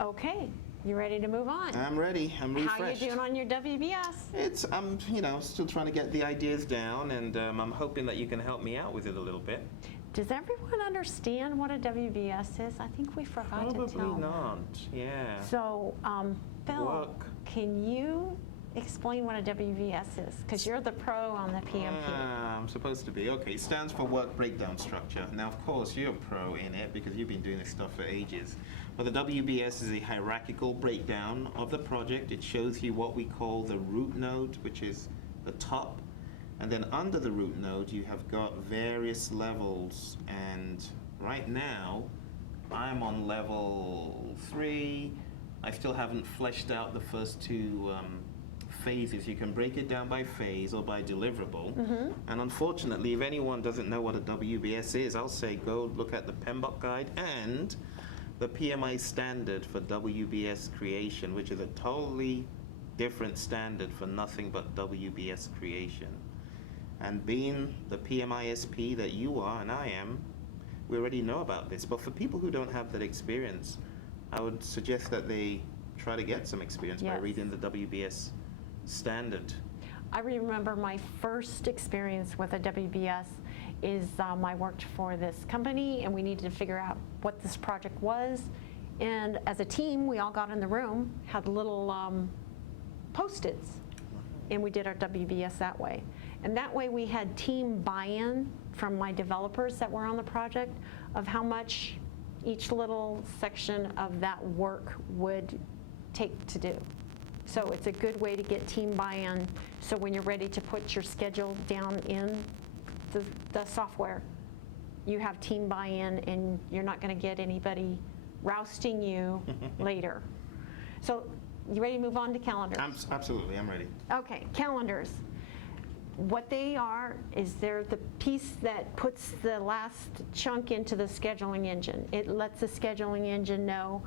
Okay, you ready to move on? I'm ready. I'm refreshed. How are you doing on your WBS? I'm, still trying to get the ideas down, and I'm hoping that you can help me out with it a little bit. Does everyone understand what a WBS is? I think we forgot to tell them. Probably not, yeah. So, Phill, Work. can you explain what a WBS is? Because you're the pro on the PMP. I'm supposed to be. Okay, it stands for Work Breakdown Structure. Now, of course, you're a pro in it because you've been doing this stuff for ages. But the WBS is a hierarchical breakdown of the project. It shows you what we call the root node, which is the top. And then under the root node, you have got various levels. And right now, I'm on level 3. I still haven't fleshed out the first two phases. You can break it down by phase or by deliverable. And unfortunately, if anyone doesn't know what a WBS is, I'll say go look at the PMBOK guide and the PMI standard for WBS creation, which is a totally different standard for nothing but WBS creation. And being the PMISP that you are and I am, we already know about this. But for people who don't have that experience, I would suggest that they try to get some experience by reading the WBS standard. I remember my first experience with a WBS is I worked for this company and we needed to figure out what this project was. And as a team, we all got in the room, had little Post-its, and we did our WBS that way. And that way we had team buy-in from my developers that were on the project of how much each little section of that work would take to do. So it's a good way to get team buy-in, so when you're ready to put your schedule down in the software, you have team buy-in and you're not going to get anybody rousting you later. So you ready to move on to calendars? Absolutely, I'm ready. Okay, calendars. What they are is they're the piece that puts the last chunk into the scheduling engine. It lets the scheduling engine know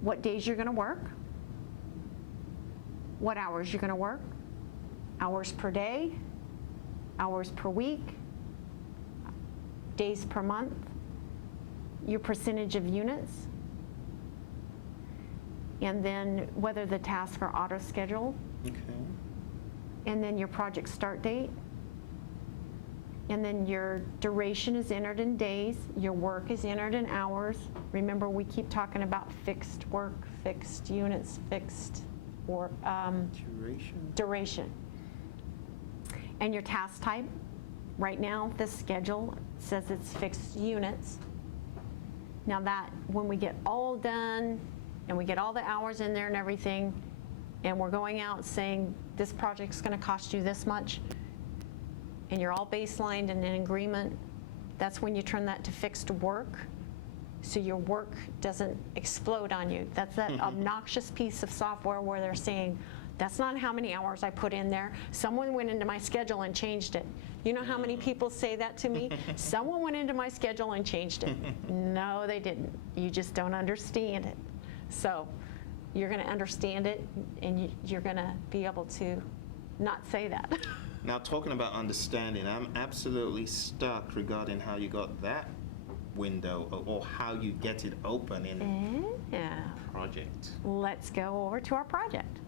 what days you're going to work, what hours you're going to work, hours per day, hours per week, days per month, your percentage of units, and then whether the tasks are auto-scheduled, and then your project start date, and then your duration is entered in days, your work is entered in hours. Remember, we keep talking about fixed work, fixed units, fixed or duration. And your task type, right now the schedule says it's fixed units. Now that, when we get all done and we get all the hours in there and everything, and we're going out saying this project's going to cost you this much, and you're all baselined and in agreement, that's when you turn that to fixed work, so your work doesn't explode on you. That's that obnoxious piece of software where they're saying, that's not how many hours I put in there. Someone went into my schedule and changed it. You know how many people say that to me? Someone went into my schedule and changed it. No, they didn't. You just don't understand it. So you're going to understand it, and you're going to be able to not say that. Now, talking about understanding, I'm absolutely stuck regarding how you got that window or how you get it open in project. Let's go over to our project.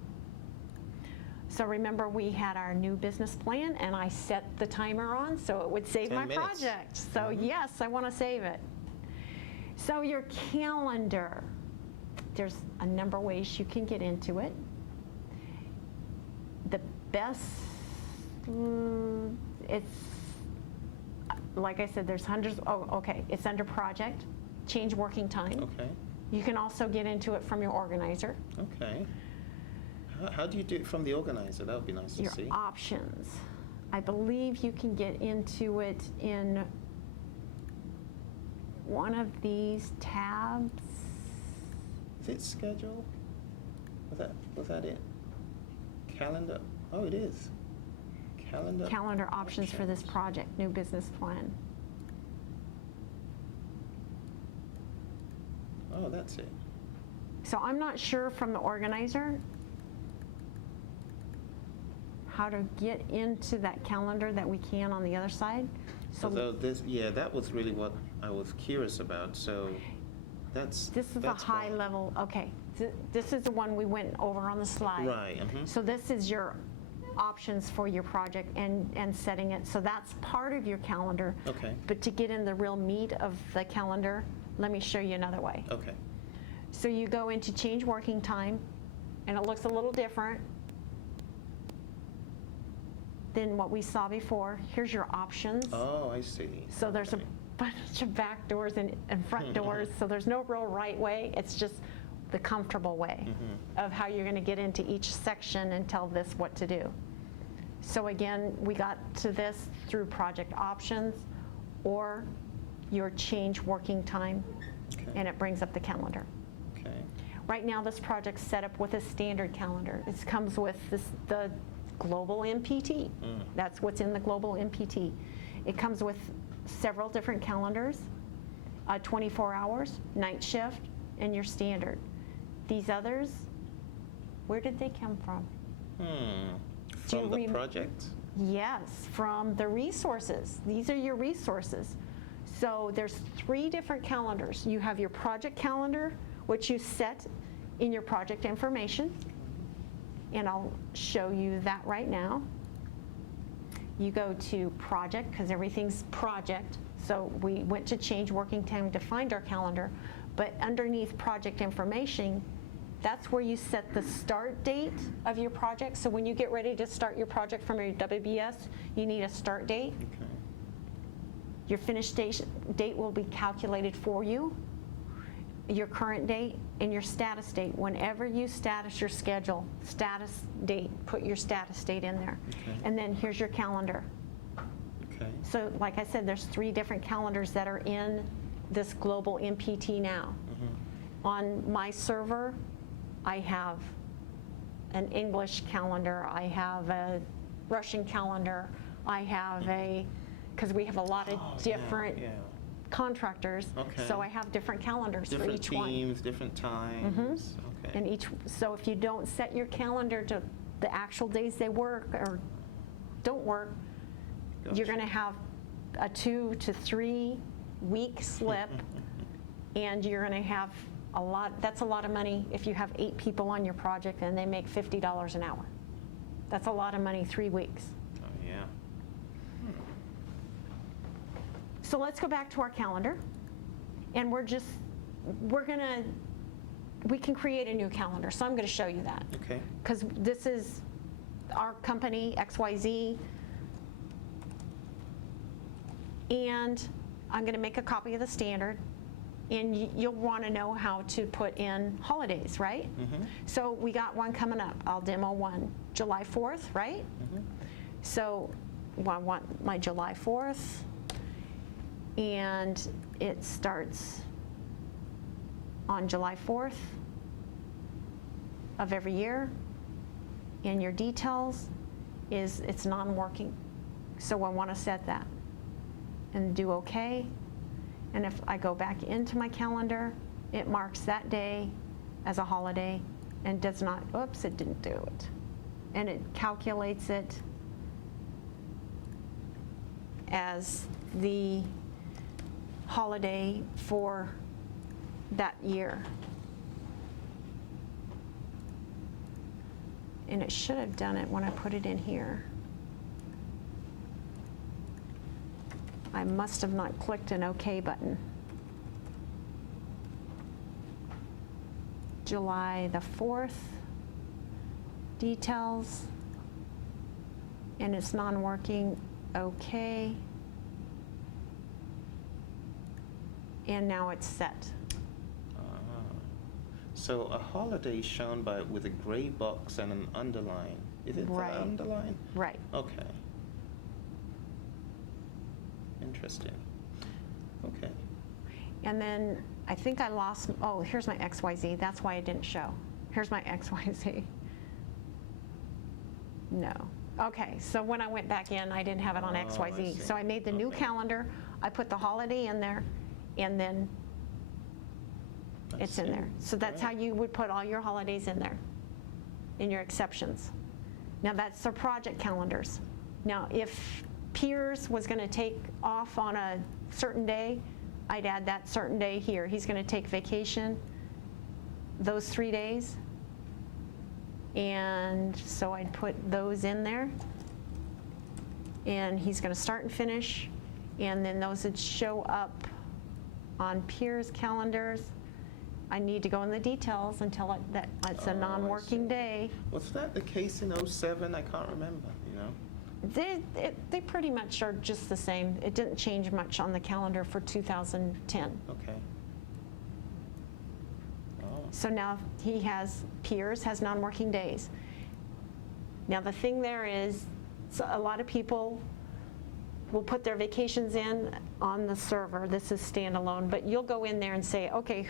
So remember, we had our new business plan, and I set the timer on so it would save 10 my minutes. project. So yes, I want to save it. So your calendar, there's a number of ways you can get into it. The best, it's, like I said, there's hundreds. Oh, okay, it's under project, change working time. Okay. You can also get into it from your organizer. Okay. How do you do it from the organizer? That would be nice to see. Your options. I believe you can get into it in one of these tabs. Is it schedule? Was that it? Calendar? Oh, it is. Calendar. Calendar options for this project, new business plan. Oh, that's it. So I'm not sure from the organizer how to get into that calendar that we can on the other side. So Although this, yeah, that was really what I was curious about. So That's This is a that's high fine. level, okay. This is the one we went over on the slide. Right. So this is your options for your project and setting it. So that's part of your calendar. Okay. But to get in the real meat of the calendar, let me show you another way. Okay. So you go into change working time, and it looks a little different than what we saw before. Here's your options. Oh, I see. So there's a bunch of back doors and front doors, so there's no real right way. It's just the comfortable way of how you're going to get into each section and tell this what to do. So again, we got to this through project options or your change working time, and it brings up the calendar. Okay. Right now, this project's set up with a standard calendar. It comes with the global MPT. That's what's in the global MPT. It comes with several different calendars, 24 hours, night shift, and your standard. These others, where did they come from? From the project? Yes, from the resources. These are your resources. So there's 3 different calendars. You have your project calendar, which you set in your project information, and I'll show you that right now. You go to project, because everything's project, so we went to change working time to find our calendar, but underneath project information, that's where you set the start date of your project. So when you get ready to start your project from your WBS, you need a start date. Okay. Your finish date will be calculated for you, your current date, and your status date. Whenever you status your schedule, status date, put your status date in there. Okay. And then here's your calendar. Okay. So like I said, there's 3 different calendars that are in this global MPT now. On my server, I have an English calendar, I have a Russian calendar, I have because we have a lot of different contractors, so I have different calendars for each one. Different teams, different times. Okay. And so if you don't set your calendar to the actual days they work or don't work, you're going to have a 2 to 3 week slip, and you're going to have a lot. That's a lot of money if you have 8 people on your project and they make $50 an hour. That's a lot of money, 3 weeks. Oh, yeah. So let's go back to our calendar, and we can create a new calendar. So I'm going to show you that. Okay. Because this is our company, XYZ, and I'm going to make a copy of the standard, and you'll want to know how to put in holidays, right? So we got one coming up. I'll demo one, July 4th, right? So I want my July 4th, and it starts on July 4th of every year, and your details is it's non-working. So I want to set that and do OK. And if I go back into my calendar, it marks that day as a holiday and does not, oops, it didn't do it. And it calculates it as the holiday for that year. And it should have done it when I put it in here. I must have not clicked an OK button. July the 4th, details, and it's non-working, OK. And now it's set. So a holiday shown with a gray box and an underline. Is it Right. the underline? Right. Okay. Interesting. Okay. And then I think I lost, oh, here's my XYZ. That's why it didn't show. Here's my XYZ. No. Okay, so when I went back in, I didn't have it on Oh, I XYZ. see. So I made the new Okay. calendar, I put the holiday in there, and then I it's in see. there. So that's how Right. you would put all your holidays in there, in your exceptions. Now that's the project calendars. Now if Piers was going to take off on a certain day, I'd add that certain day here. He's going to take vacation those 3 days. And so I'd put those in there. And he's going to start and finish. And then those would show up on peers' calendars. I need to go in the details until it's a non-working day. Was that the case in '07? I can't remember, you know? They pretty much are just the same. It didn't change much on the calendar for 2010. Okay. Oh. So now he has, peers has non-working days. Now the thing there is, so a lot of people will put their vacations in on the server. This is standalone, but you'll go in there and say, okay,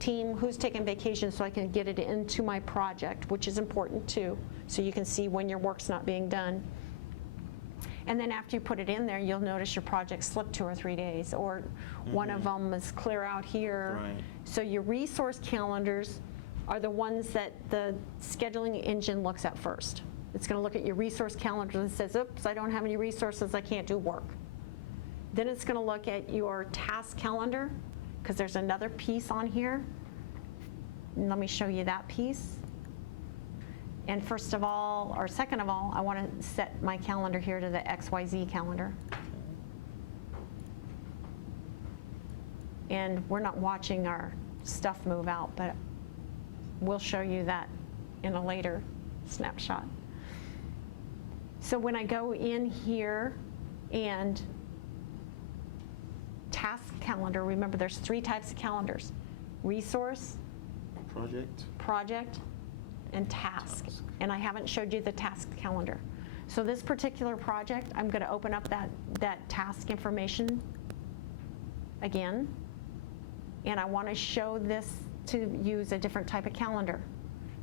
team, who's taking vacation so I can get it into my project, which is important too, so you can see when your work's not being done. And then after you put it in there, you'll notice your project slipped 2 or 3 days, or one of them is clear out here. Right. So your resource calendars are the ones that the scheduling engine looks at first. It's going to look at your resource calendar and says, oops, I don't have any resources, I can't do work. Then it's going to look at your task calendar, because there's another piece on here. And let me show you that piece. And first of all, or second of all, I want to set my calendar here to the XYZ calendar. And we're not watching our stuff move out, but we'll show you that in a later snapshot. So when I go in here and task calendar, remember there's 3 types of calendars: resource, project, and task. And I haven't showed you the task calendar. So this particular project, I'm going to open up that task information again, and I want to show this to use a different type of calendar.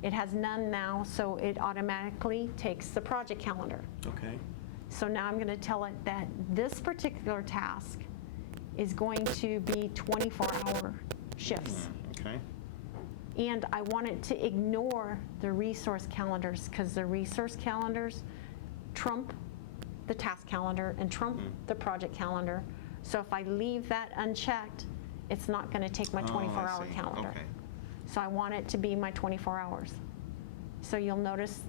It has none now, so it automatically takes the project calendar. Okay. So now I'm going to tell it that this particular task is going to be 24-hour shifts. Okay. And I want it to ignore the resource calendars, because the resource calendars trump the task calendar and trump the project calendar. So if I leave that unchecked, it's not going to take my 24-hour calendar. Okay. So I want it to be my 24 hours. So you'll notice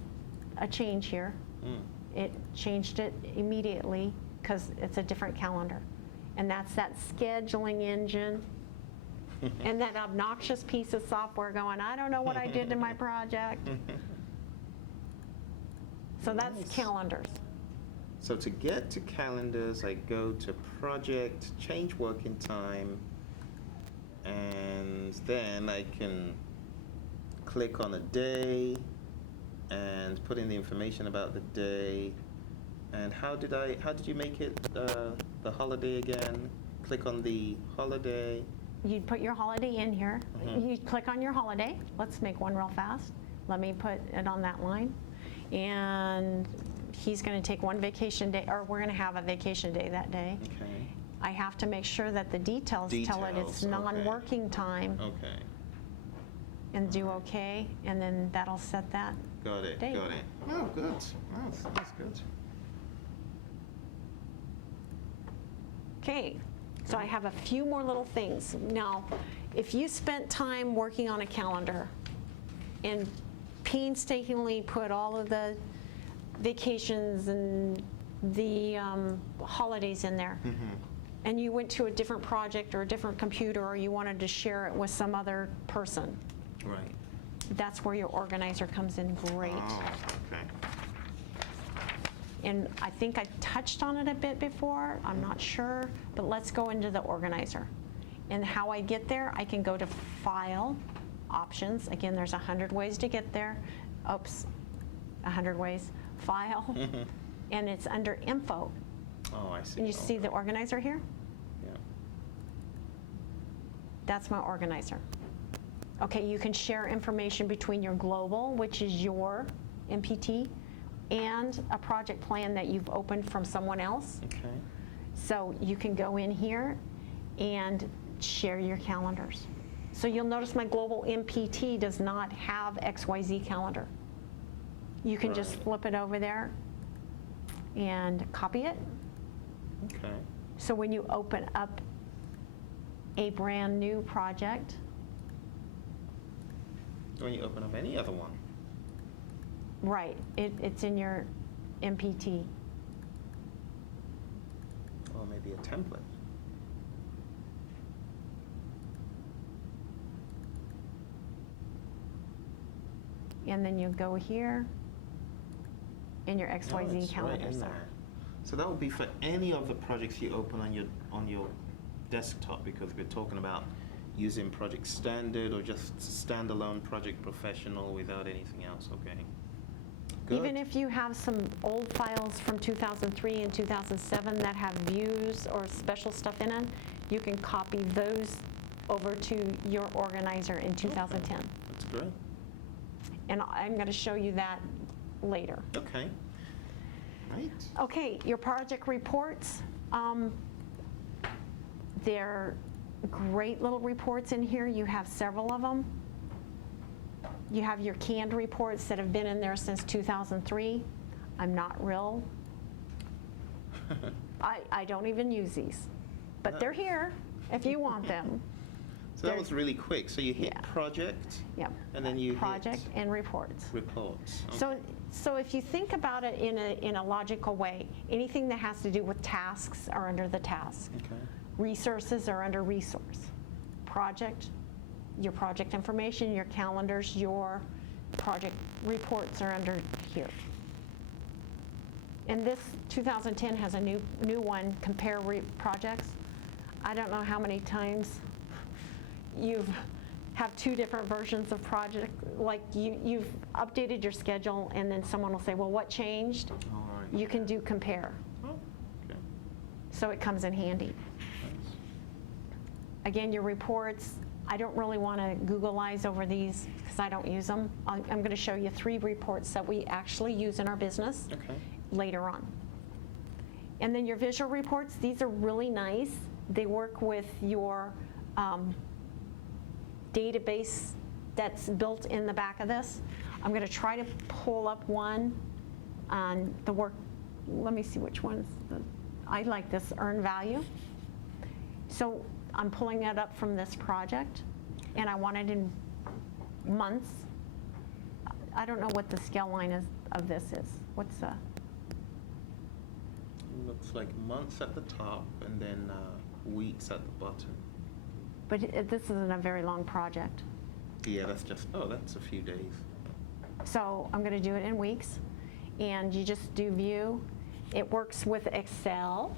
a change here. It changed it immediately because it's a different calendar. And that's that scheduling engine and that obnoxious piece of software going, I don't know what I did to my project. So that's Nice. calendars. So to get to calendars, I go to project, change working time, and then I can click on a day and put in the information about the day. And how did you make it the holiday again? Click on the holiday. You'd put your holiday in here. You click on your holiday. Let's make one real fast. Let me put it on that line. And he's going to take one vacation day, or we're going to have a vacation day that day. Okay. I have to make sure that the details tell it it's Details, okay. non-working time, Okay. and do okay, and then that'll set that. Got it. Date. Got it. Oh, good. Oh, that's good. Okay, so I have a few more little things. Now, if you spent time working on a calendar and painstakingly put all of the vacations and the holidays in there, and you went to a different project or a different computer, or you wanted to share it with some other person, Right. that's where your organizer comes in great. Oh, okay. And I think I touched on it a bit before, I'm not sure, but let's go into the organizer. And how I get there, I can go to File, Options. Again, there's 100 ways to get there. Oops, 100 ways. File, and it's under Info. Oh, I see. And you see the organizer here? Yeah. That's my organizer. Okay, you can share information between your global, which is your MPT, and a project plan that you've opened from someone else. Okay. So you can go in here and share your calendars. So you'll notice my global MPT does not have XYZ calendar. You can just Right. flip it over there and copy it. Okay. So when you open up a brand new project. When you open up any other one. Right, it's in your MPT. Or maybe a template. And then you go here, and your No, XYZ it's calendar. right in there. So that would be for any of the projects you open on your desktop, because we're talking about using Project Standard or just standalone Project Professional without anything else. Okay. Good. Even if you have some old files from 2003 and 2007 that have views or special stuff in it, you can copy those over to your organizer in 2010. Okay. That's great. And I'm going to show you that later. Okay. Right. Okay, your project reports. They're great little reports in here. You have several of them. You have your canned reports that have been in there since 2003. I'm not real. I don't even use these, but they're here if you want them. So that was really quick. So you hit Yeah. project, Yep. and then you Project hit and reports. reports. So if you think about it in a logical way, anything that has to do with tasks are under the task. Okay. Resources are under resource. Project, your project information, your calendars, your project reports are under here. And this 2010 has a new one, compare projects. I don't know how many times you have two different versions of project, like you've updated your schedule and then someone will say, well, what changed? All right. You can do compare. Oh, okay. So it comes in handy. Nice. Again, your reports, I don't really want to Googleize over these because I don't use them. I'm going to show you 3 reports that we actually use in our business Okay. later on. And then your visual reports, these are really nice. They work with your database that's built in the back of this. I'm going to try to pull up one on the work. Let me see which one's I like this earn value. So I'm pulling that up from this project, and I want it in months. I don't know what the scale line is of this is. What's the? Looks like months at the top and then weeks at the bottom. But this isn't a very long project. Yeah, that's just, that's a few days. So I'm going to do it in weeks, and you just do view. It works with Excel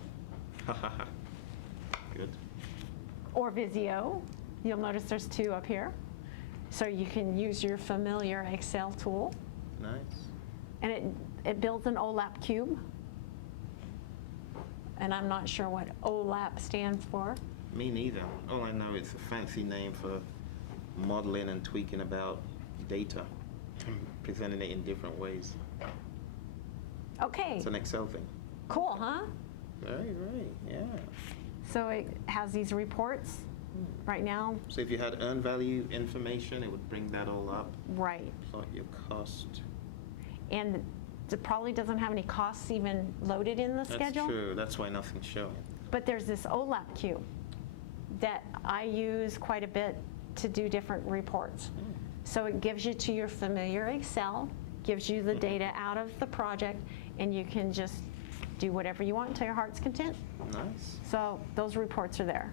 Good. or Visio. You'll notice there's 2 up here. So you can use your familiar Excel tool. Nice. And it builds an OLAP cube. And I'm not sure what OLAP stands for. Me neither. All I know it's a fancy name for modeling and tweaking about data, presenting it in different ways. Okay, It's an Excel thing. cool, huh? Right, yeah. So it has these reports right now. So if you had earned value information, it would bring that all up, Right. plot your cost. And it probably doesn't have any costs even loaded in the schedule. That's true. That's why nothing's showing. But there's this OLAP queue that I use quite a bit to do different reports. So it gives you to your familiar Excel, gives you the data out of the project, and you can just do whatever you want until your heart's content. Nice. So those reports are there.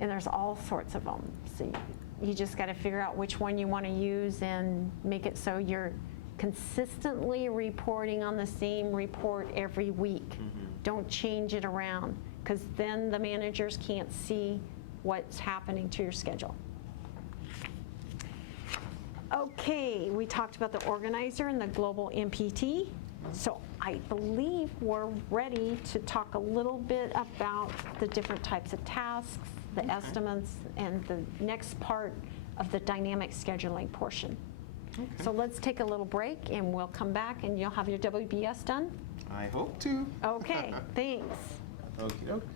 And there's all sorts of them. So you just got to figure out which one you want to use and make it so you're consistently reporting on the same report every week. Don't change it around, because then the managers can't see what's happening to your schedule. Okay, we talked about the organizer and the global MPT. So I believe we're ready to talk a little bit about the different types of tasks, the estimates, and the next part of the dynamic scheduling portion. So let's take a little break, and we'll come back, and you'll have your WBS done. I hope to. Okay, thanks. Okie doke.